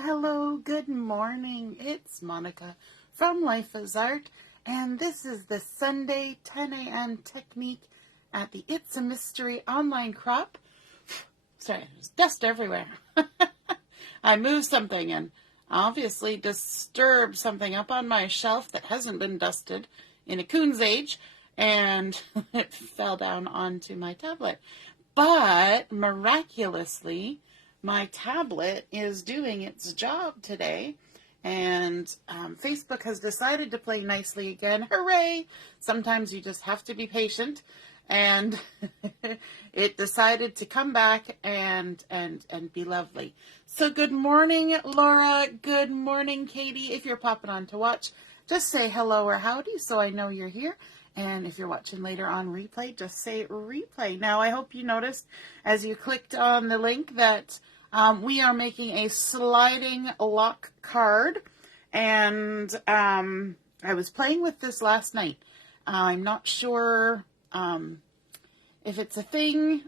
Hello, good morning. It's Monica from Life is Art, and this is the Sunday 10 a.m. technique at the It's a Mystery online crop. Sorry, there's dust everywhere. I moved something and obviously disturbed something up on my shelf that hasn't been dusted in a coon's age, and it fell down onto my tablet. But miraculously, my tablet is doing its job today, and Facebook has decided to play nicely again. Hooray! Sometimes you just have to be patient, and it decided to come back and be lovely. So good morning, Laura. Good morning, Katie. If you're popping on to watch, just say hello or howdy so I know you're here. And if you're watching later on replay, just say replay. Now, I hope you noticed as you clicked on the link that we are making a sliding lock card. And I was playing with this last night. I'm not sure if it's a thing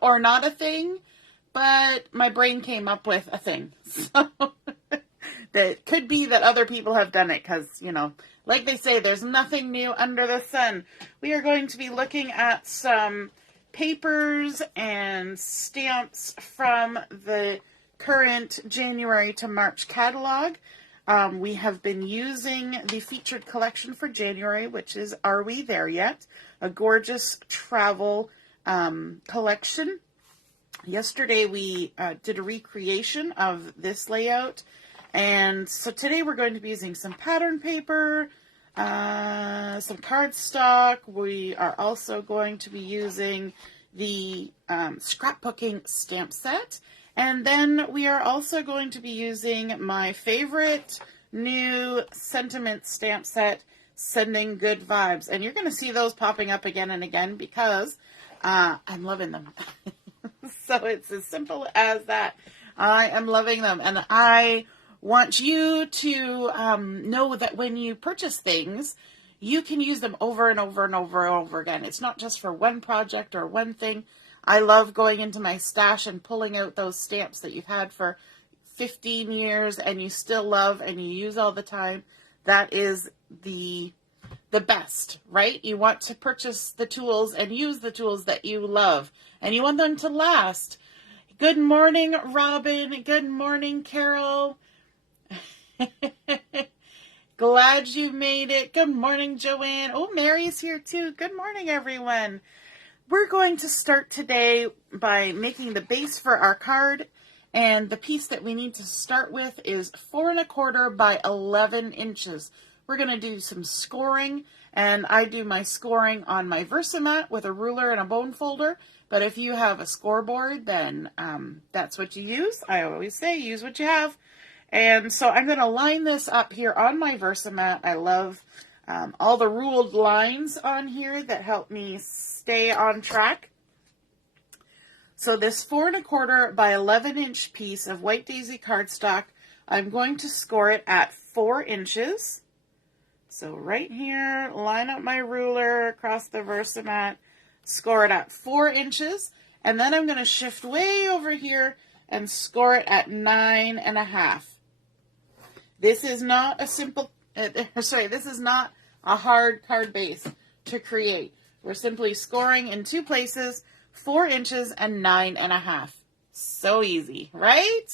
or not a thing, but my brain came up with a thing. So that could be that other people have done it because, you know, like they say, there's nothing new under the sun. We are going to be looking at some papers and stamps from the current January to March catalog. We have been using the featured collection for January, which is Are We There Yet? A gorgeous travel collection. Yesterday we did a recreation of this layout. And so today we're going to be using some pattern paper, some cardstock. We are also going to be using the Scrapbooking stamp set. And then we are also going to be using my favorite new sentiment stamp set, Sending Good Vibes. And you're going to see those popping up again and again because I'm loving them. So it's as simple as that. I am loving them. And I want you to know that when you purchase things, you can use them over and over and over and over again. It's not just for one project or one thing. I love going into my stash and pulling out those stamps that you've had for 15 years and you still love and you use all the time. That is the best, right? You want to purchase the tools and use the tools that you love, and you want them to last. Good morning, Robin. Good morning, Carol. Glad you made it. Good morning, Joanne. Oh, Mary's here too. Good morning, everyone. We're going to start today by making the base for our card, and the piece that we need to start with is 4 1/4 by 11 inches. We're going to do some scoring, and I do my scoring on my Versamat with a ruler and a bone folder, but if you have a scoreboard, then that's what you use. I always say use what you have. And so I'm going to line this up here on my Versamat. I love all the ruled lines on here that help me stay on track. So this 4 1/4 by 11 inch piece of White Daisy cardstock, I'm going to score it at 4 inches. So right here, line up my ruler across the Versamat, score it at 4 inches, and then I'm going to shift way over here and score it at 9 1/2. This is not a simple, this is not a hard card base to create. We're simply scoring in 2 places, 4 inches and 9 1/2. So easy, right?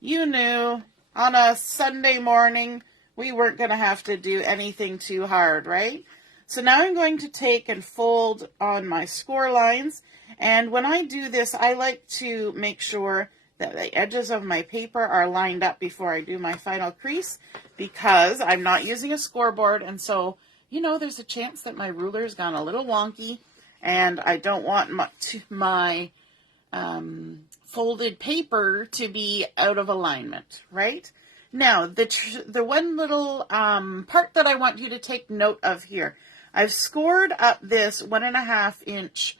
You knew on a Sunday morning we weren't going to have to do anything too hard, right? So now I'm going to take and fold on my score lines. And when I do this, I like to make sure that the edges of my paper are lined up before I do my final crease, because I'm not using a scoreboard, and so, you know, there's a chance that my ruler's gone a little wonky, and I don't want my folded paper to be out of alignment, right? Now, the one little part that I want you to take note of here, I've scored up this 1 1/2 inch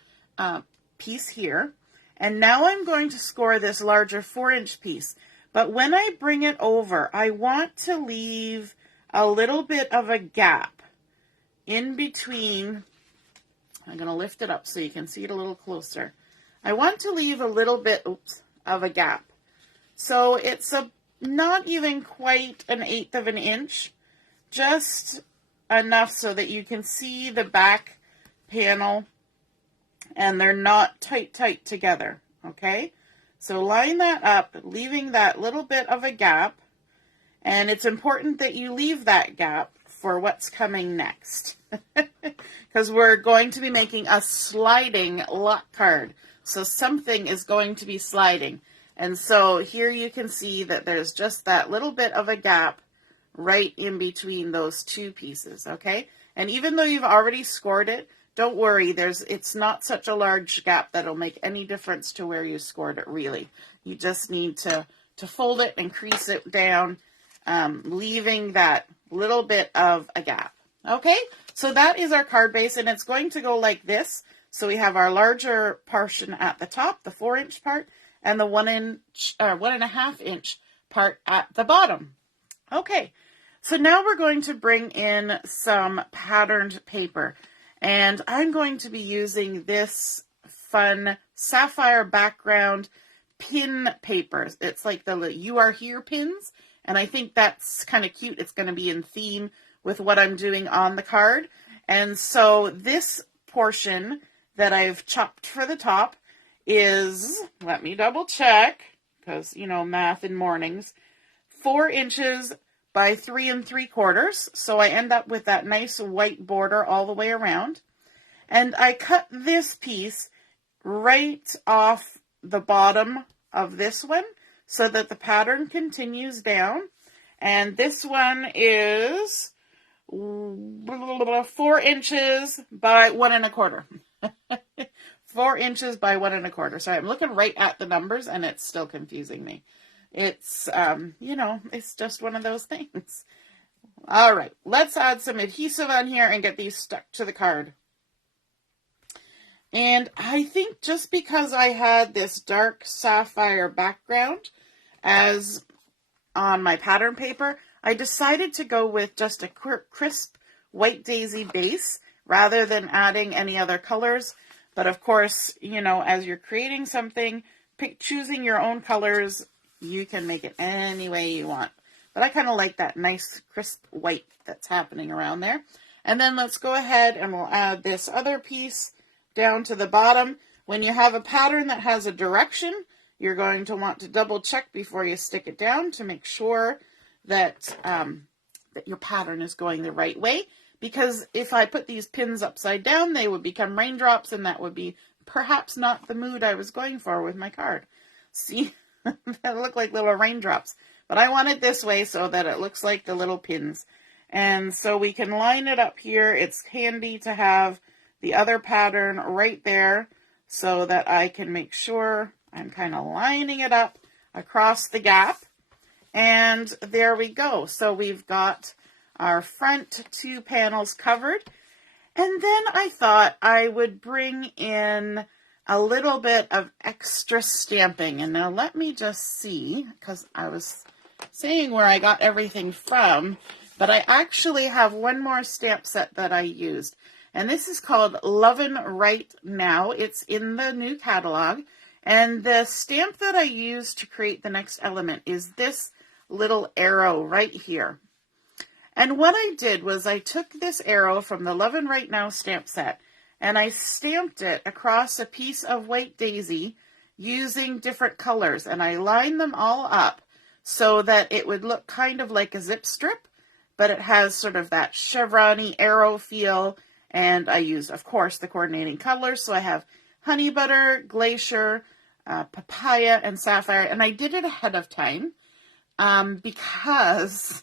piece here. And now I'm going to score this larger 4 inch piece. But when I bring it over, I want to leave a little bit of a gap in between. I'm going to lift it up so you can see it a little closer. I want to leave a little bit of a gap. So it's not even quite 1/8 of an inch, just enough so that you can see the back panel and they're not tight together, okay? So line that up, leaving that little bit of a gap, and it's important that you leave that gap for what's coming next, because we're going to be making a sliding lock card. So something is going to be sliding. And so here you can see that there's just that little bit of a gap right in between those two pieces, okay? And even though you've already scored it, don't worry, it's not such a large gap that'll make any difference to where you scored it, really. You just need to fold it and crease it down, leaving that little bit of a gap. Okay, so that is our card base, and it's going to go like this. So we have our larger portion at the top, the 4-inch part, and the 1.5 inch part at the bottom. Okay, so now we're going to bring in some patterned paper. And I'm going to be using this fun Sapphire background pin paper. It's like the You Are Here pins. And I think that's kind of cute. It's going to be in theme with what I'm doing on the card. And so this portion that I've chopped for the top is, let me double check, because, you know, math in mornings, 4 inches by 3 3/4. So I end up with that nice white border all the way around. And I cut this piece right off the bottom of this one so that the pattern continues down. And this one is 4 inches by 1 1/4. 4 inches by 1 1/4. Sorry, I'm looking right at the numbers and it's still confusing me. It's, you know, it's just one of those things. All right, let's add some adhesive on here and get these stuck to the card. And I think just because I had this dark sapphire background as on my pattern paper, I decided to go with just a crisp white daisy base rather than adding any other colors. But of course, you know, as you're creating something, choosing your own colors, you can make it any way you want. But I kind of like that nice crisp white that's happening around there. And then let's go ahead and we'll add this other piece down to the bottom. When you have a pattern that has a direction, you're going to want to double check before you stick it down to make sure that, that your pattern is going the right way. Because if I put these pins upside down, they would become raindrops, and that would be perhaps not the mood I was going for with my card. See? That look like little raindrops. But I want it this way so that it looks like the little pins. And so we can line it up here. It's handy to have the other pattern right there so that I can make sure I'm kind of lining it up across the gap. And there we go. So we've got our front 2 panels covered. And then I thought I would bring in a little bit of extra stamping. And now let me just see, because I was saying where I got everything from, but I actually have one more stamp set that I used. And this is called Lovin Right Now. It's in the new catalog. And the stamp that I used to create the next element is this little arrow right here. And what I did was I took this arrow from the Lovin Right Now stamp set and I stamped it across a piece of white daisy using different colors. And I lined them all up so that it would look kind of like a zip strip, but it has sort of that chevron-y arrow feel. And I used, of course, the coordinating colors. So I have honey butter, glacier, papaya, and sapphire. And I did it ahead of time because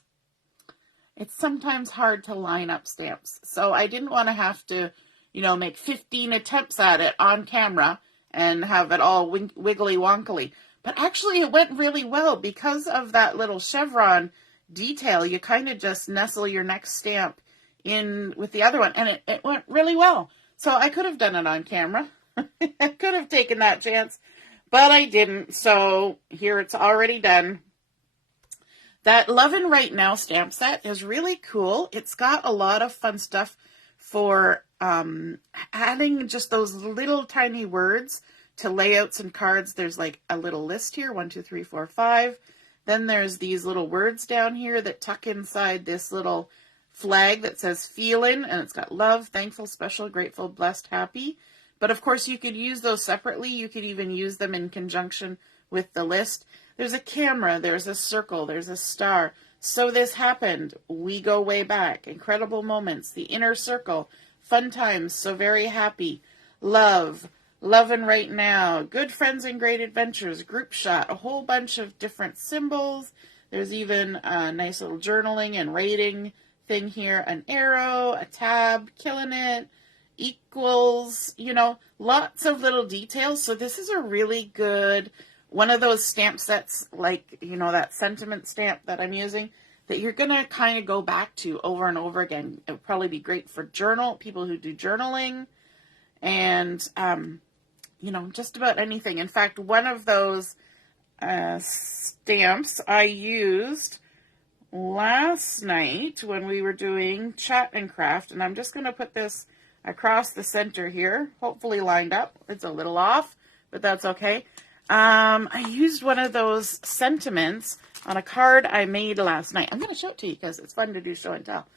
it's sometimes hard to line up stamps. So I didn't want to have to, you know, make 15 attempts at it on camera and have it all wiggly wonkily. But actually it went really well because of that little chevron detail. You kind of just nestle your next stamp in with the other one, and it went really well. So I could have done it on camera. I could have taken that chance, but I didn't. So here it's already done. That Lovin Right Now stamp set is really cool. It's got a lot of fun stuff for adding just those little tiny words to layouts and cards. There's like a little list here, 1, 2, 3, 4, 5. Then there's these little words down here that tuck inside this little flag that says feelin', and it's got love, thankful, special, grateful, blessed, happy. But of course you could use those separately. You could even use them in conjunction with the list. There's a camera, there's a circle, there's a star. So this happened. We go way back. Incredible moments. The inner circle. Fun times. So very happy. Love. Lovin Right Now. Good friends and great adventures. Group shot. A whole bunch of different symbols. There's even a nice little journaling and rating thing here. An arrow, a tab, killing it, equals, you know, lots of little details. So this is a really good one of those stamp sets, like, you know, that sentiment stamp that I'm using, that you're going to kind of go back to over and over again. It would probably be great for people who do journaling, and, you know, just about anything. In fact, one of those stamps I used last night when we were doing chat and craft, and I'm just going to put this across the center here, hopefully lined up. It's a little off, but that's okay. I used one of those sentiments on a card I made last night. I'm going to show it to you because it's fun to do show and tell.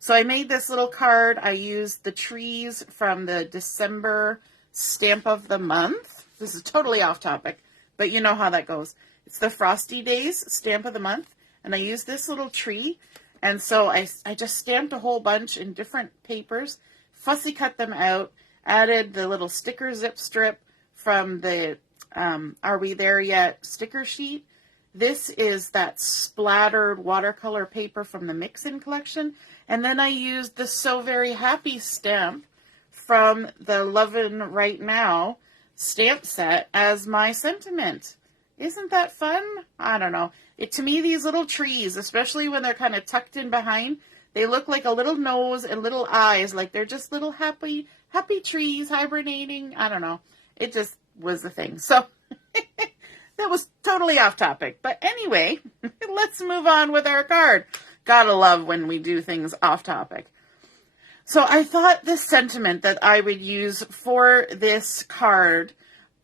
So I made this little card. I used the trees from the December stamp of the month. This is totally off topic, but you know how that goes. It's the Frosty Days stamp of the month, and I used this little tree, and so I just stamped a whole bunch in different papers, fussy cut them out, added the little sticker zip strip from the Are We There Yet sticker sheet. This is that splattered watercolor paper from the Mix-In collection. And then I used the So Very Happy stamp from the Lovin Right Now stamp set as my sentiment. Isn't that fun? I don't know. To me, these little trees, especially when they're kind of tucked in behind, they look like a little nose and little eyes, like they're just little happy trees hibernating. I don't know. It just was the thing. So that was totally off topic. But anyway, let's move on with our card. Gotta love when we do things off topic. So I thought the sentiment that I would use for this card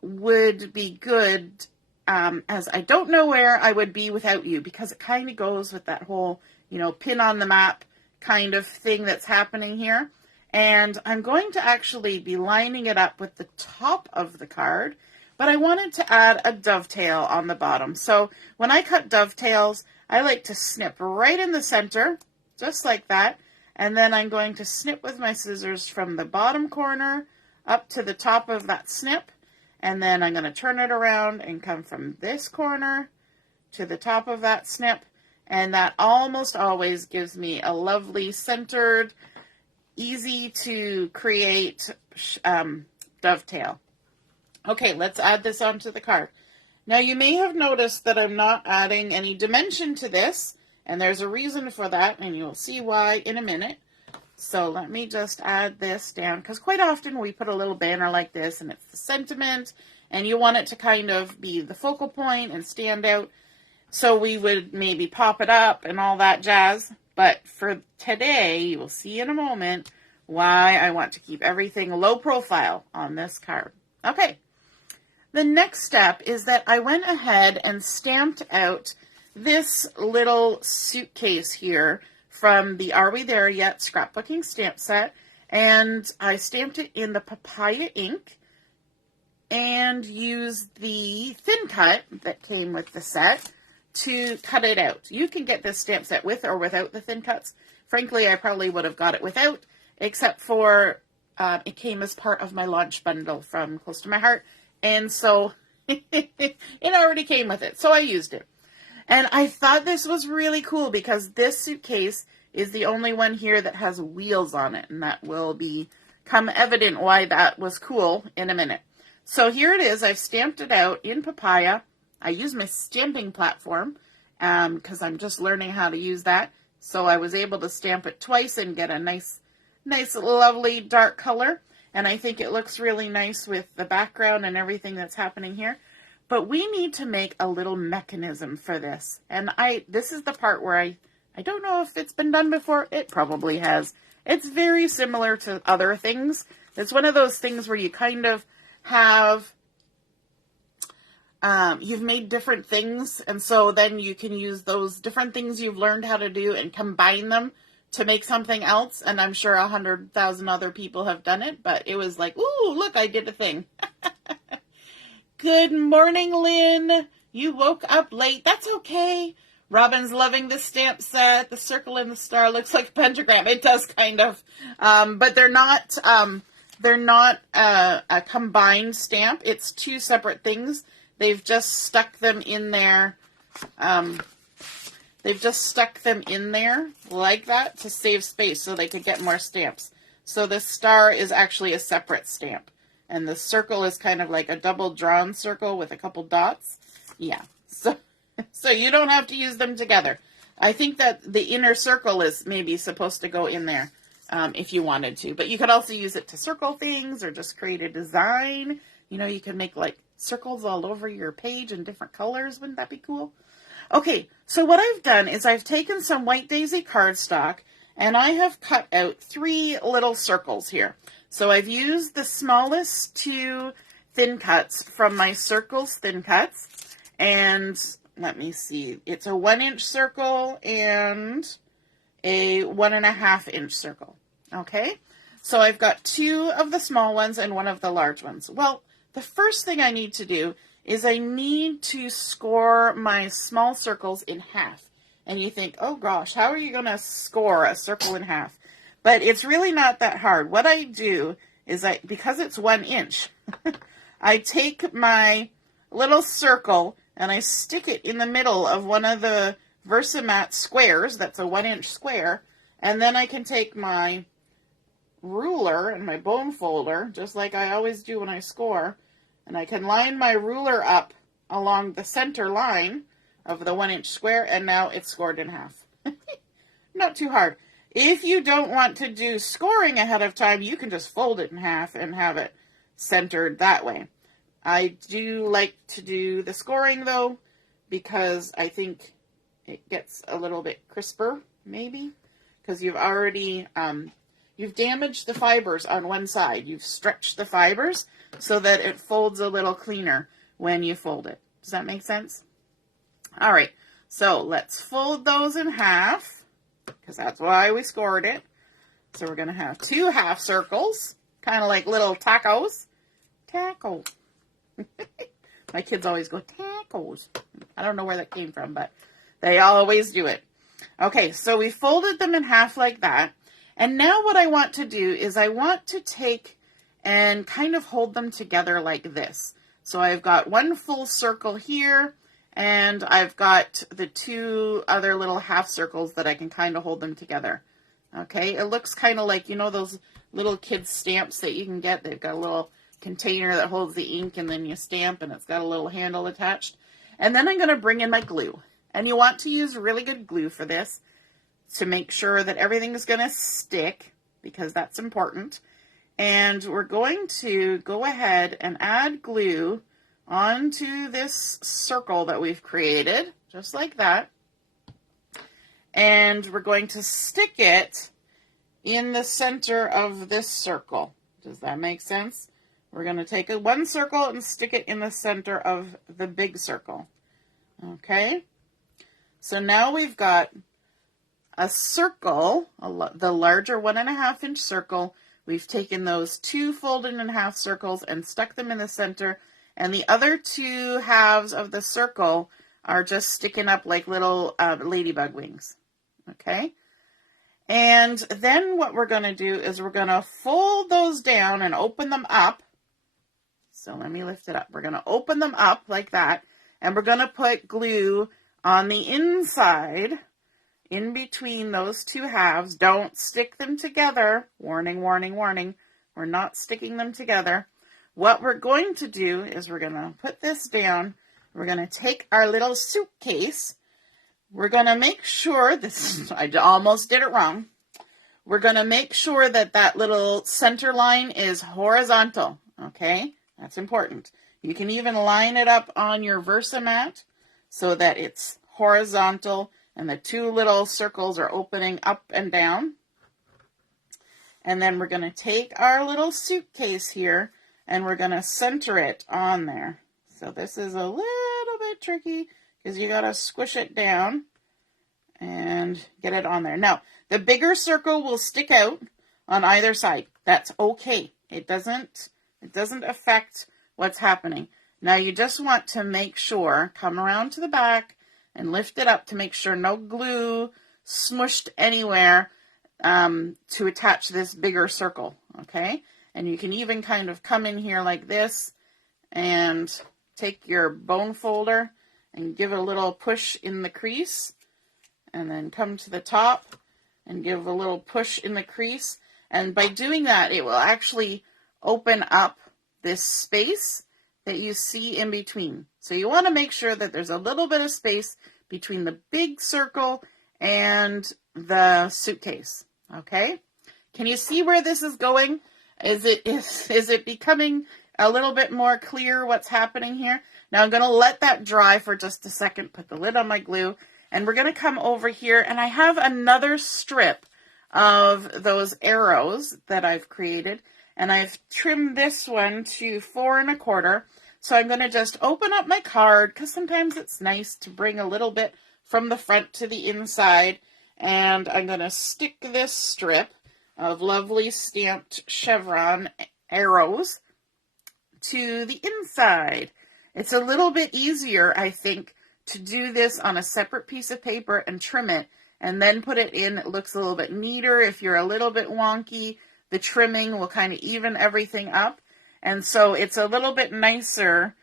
would be good, as I don't know where I would be without you, because it kind of goes with that whole, you know, pin on the map kind of thing that's happening here. And I'm going to actually be lining it up with the top of the card, but I wanted to add a dovetail on the bottom. So when I cut dovetails, I like to snip right in the center, just like that. And then I'm going to snip with my scissors from the bottom corner up to the top of that snip. And then I'm going to turn it around and come from this corner to the top of that snip. And that almost always gives me a lovely centered, easy to create dovetail. Okay, let's add this onto the card. Now you may have noticed that I'm not adding any dimension to this, and there's a reason for that, and you'll see why in a minute. So let me just add this down, because quite often we put a little banner like this, and it's the sentiment, and you want it to kind of be the focal point and stand out. So we would maybe pop it up and all that jazz. But for today, you will see in a moment why I want to keep everything low profile on this card. Okay. The next step is that I went ahead and stamped out this little suitcase here from the Are We There Yet scrapbooking stamp set. And I stamped it in the Papaya ink and used the thin cut that came with the set to cut it out. You can get this stamp set with or without the thin cuts. Frankly, I probably would have got it without, except for it came as part of my launch bundle from Close to My Heart. And so it already came with it. So I used it. And I thought this was really cool because this suitcase is the only one here that has wheels on it. And that will become evident why that was cool in a minute. So here it is. I've stamped it out in Papaya. I use my stamping platform because I'm just learning how to use that. So I was able to stamp it twice and get a nice, lovely dark color. And I think it looks really nice with the background and everything that's happening here. But we need to make a little mechanism for this. And this is the part where I don't know if it's been done before. It probably has. It's very similar to other things. It's one of those things where you kind of have you've made different things, and so then you can use those different things you've learned how to do and combine them to make something else. And I'm sure 100,000 other people have done it, but it was like, ooh, look, I did a thing. Good morning, Lynn. You woke up late. That's okay. Robin's loving the stamp set. The circle and the star looks like a pentagram. It does kind of, but they're not a combined stamp. It's two separate things. They've just stuck them in there. They've just stuck them in there like that to save space so they could get more stamps. So the star is actually a separate stamp. And the circle is kind of like a double drawn circle with a couple dots. Yeah, so you don't have to use them together. I think that the inner circle is maybe supposed to go in there if you wanted to. But you could also use it to circle things or just create a design. You know, you can make like circles all over your page in different colors. Wouldn't that be cool? Okay, so what I've done is I've taken some White Daisy cardstock and I have cut out 3 little circles here. So I've used the smallest 2 thin cuts from my Circles thin cuts. And let me see, it's a 1-inch circle and a 1.5-inch circle. Okay, so I've got 2 of the small ones and 1 of the large ones. Well, the first thing I need to do is I need to score my small circles in half. And you think, oh gosh, how are you going to score a circle in half? But it's really not that hard. What I do is because it's 1 inch, I take my little circle and I stick it in the middle of one of the Versamat squares. That's a 1-inch square. And then I can take my ruler and my bone folder, just like I always do when I score, and I can line my ruler up along the center line of the 1-inch square, and now it's scored in half. Not too hard. If you don't want to do scoring ahead of time, you can just fold it in half and have it centered that way. I do like to do the scoring, though, because I think it gets a little bit crisper, maybe, because you've already, you've damaged the fibers on one side. You've stretched the fibers so that it folds a little cleaner when you fold it. Does that make sense? All right, so let's fold those in half, because that's why we scored it. So we're going to have 2 half circles, kind of like little tacos. Taco. My kids always go, tacos. I don't know where that came from, but they always do it. Okay, so we folded them in half like that. And now what I want to do is I want to take and kind of hold them together like this. So I've got 1 full circle here, and I've got the 2 other little half circles that I can kind of hold them together. Okay, it looks kind of like, you know, those little kids stamps that you can get. They've got a little container that holds the ink, and then you stamp, and it's got a little handle attached. And then I'm going to bring in my glue. And you want to use really good glue for this to make sure that everything is going to stick, because that's important. And we're going to go ahead and add glue onto this circle that we've created, just like that. And we're going to stick it in the center of this circle. Does that make sense? We're going to take 1 circle and stick it in the center of the big circle. Okay? So now we've got a circle, the larger 1.5-inch circle. We've taken those 2 folded in half circles and stuck them in the center, and the other 2 halves of the circle are just sticking up like little ladybug wings. Okay? And then what we're going to do is we're going to fold those down and open them up. So let me lift it up. We're going to open them up like that, and we're going to put glue on the inside, in between those 2 halves. Don't stick them together. Warning, warning, warning. We're not sticking them together. What we're going to do is we're going to put this down. We're going to take our little suitcase. We're going to make sure, I almost did it wrong. We're going to make sure that that little center line is horizontal. Okay? That's important. You can even line it up on your Versamat so that it's horizontal and the 2 little circles are opening up and down. And then we're going to take our little suitcase here and we're going to center it on there. So this is a little bit tricky because you got to squish it down and get it on there. Now, the bigger circle will stick out on either side. That's okay. It doesn't affect what's happening. Now you just want to make sure, come around to the back and lift it up to make sure no glue smushed anywhere to attach this bigger circle, okay? And you can even kind of come in here like this and take your bone folder and give it a little push in the crease, and then come to the top and give a little push in the crease. And by doing that, it will actually open up this space that you see in between. So you want to make sure that there's a little bit of space between the big circle and the suitcase. Okay? Can you see where this is going? Is it becoming a little bit more clear what's happening here? Now I'm going to let that dry for just a second, put the lid on my glue, and we're going to come over here, and I have another strip of those arrows that I've created, and I've trimmed this one to 4 1/4. So I'm going to just open up my card, because sometimes it's nice to bring a little bit from the front to the inside, and I'm going to stick this strip of lovely stamped chevron arrows to the inside. It's a little bit easier, I think, to do this on a separate piece of paper and trim it and then put it in. It looks a little bit neater. If you're a little bit wonky, the trimming will kind of even everything up. And so it's a little bit nicer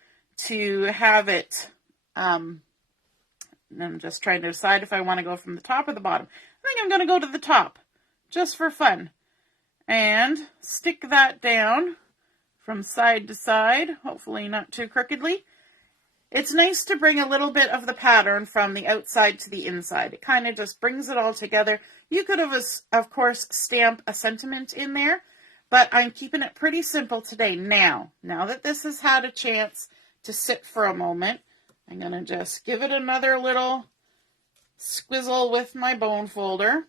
to have it. I'm just trying to decide if I want to go from the top or the bottom. I think I'm going to go to the top just for fun. And stick that down from side to side, hopefully not too crookedly. It's nice to bring a little bit of the pattern from the outside to the inside. It kind of just brings it all together. You could have, of course, stamped a sentiment in there, but I'm keeping it pretty simple today. Now that this has had a chance to sit for a moment, I'm going to just give it another little squizzle with my bone folder.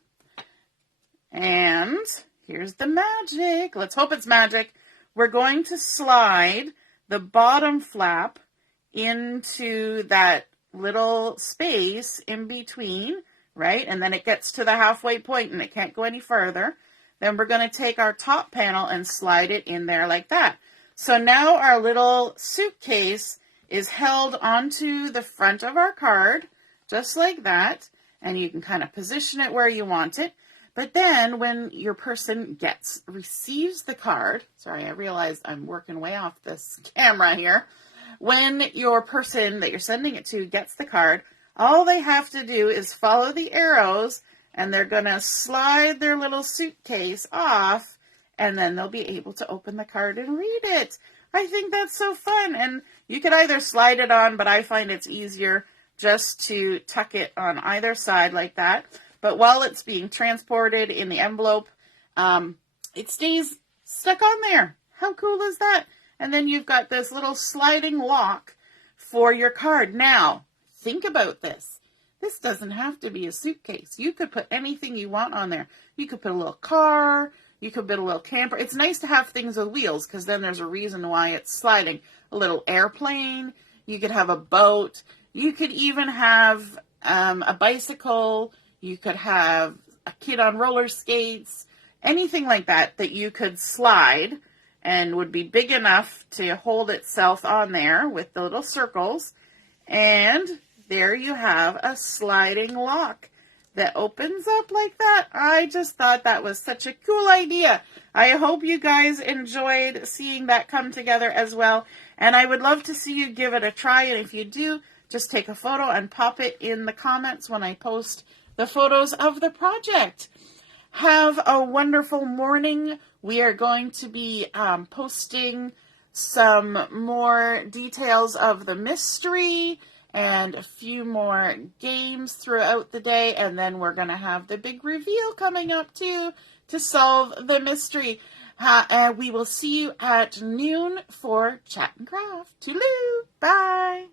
And here's the magic. Let's hope it's magic. We're going to slide the bottom flap into that little space in between, right? And then it gets to the halfway point and it can't go any further. Then we're going to take our top panel and slide it in there like that. So now our little suitcase is held onto the front of our card, just like that. And you can kind of position it where you want it. But then when your person receives the card, sorry, I realized I'm working way off this camera here. When your person that you're sending it to gets the card, all they have to do is follow the arrows, and they're going to slide their little suitcase off, and then they'll be able to open the card and read it. I think that's so fun. And you could either slide it on, but I find it's easier just to tuck it on either side like that. But while it's being transported in the envelope, it stays stuck on there. How cool is that? And then you've got this little sliding lock for your card. Now, think about this. This doesn't have to be a suitcase. You could put anything you want on there. You could put a little car. You could put a little camper. It's nice to have things with wheels because then there's a reason why it's sliding. A little airplane. You could have a boat. You could even have a bicycle. You could have a kid on roller skates. Anything like that you could slide and would be big enough to hold itself on there with the little circles. And there you have a sliding lock that opens up like that. I just thought that was such a cool idea. I hope you guys enjoyed seeing that come together as well. And I would love to see you give it a try. And if you do, just take a photo and pop it in the comments when I post the photos of the project. Have a wonderful morning. We are going to be posting some more details of the mystery and a few more games throughout the day. And then we're going to have the big reveal coming up too to solve the mystery. And we will see you at noon for Chat and Craft. Toodaloo. Bye.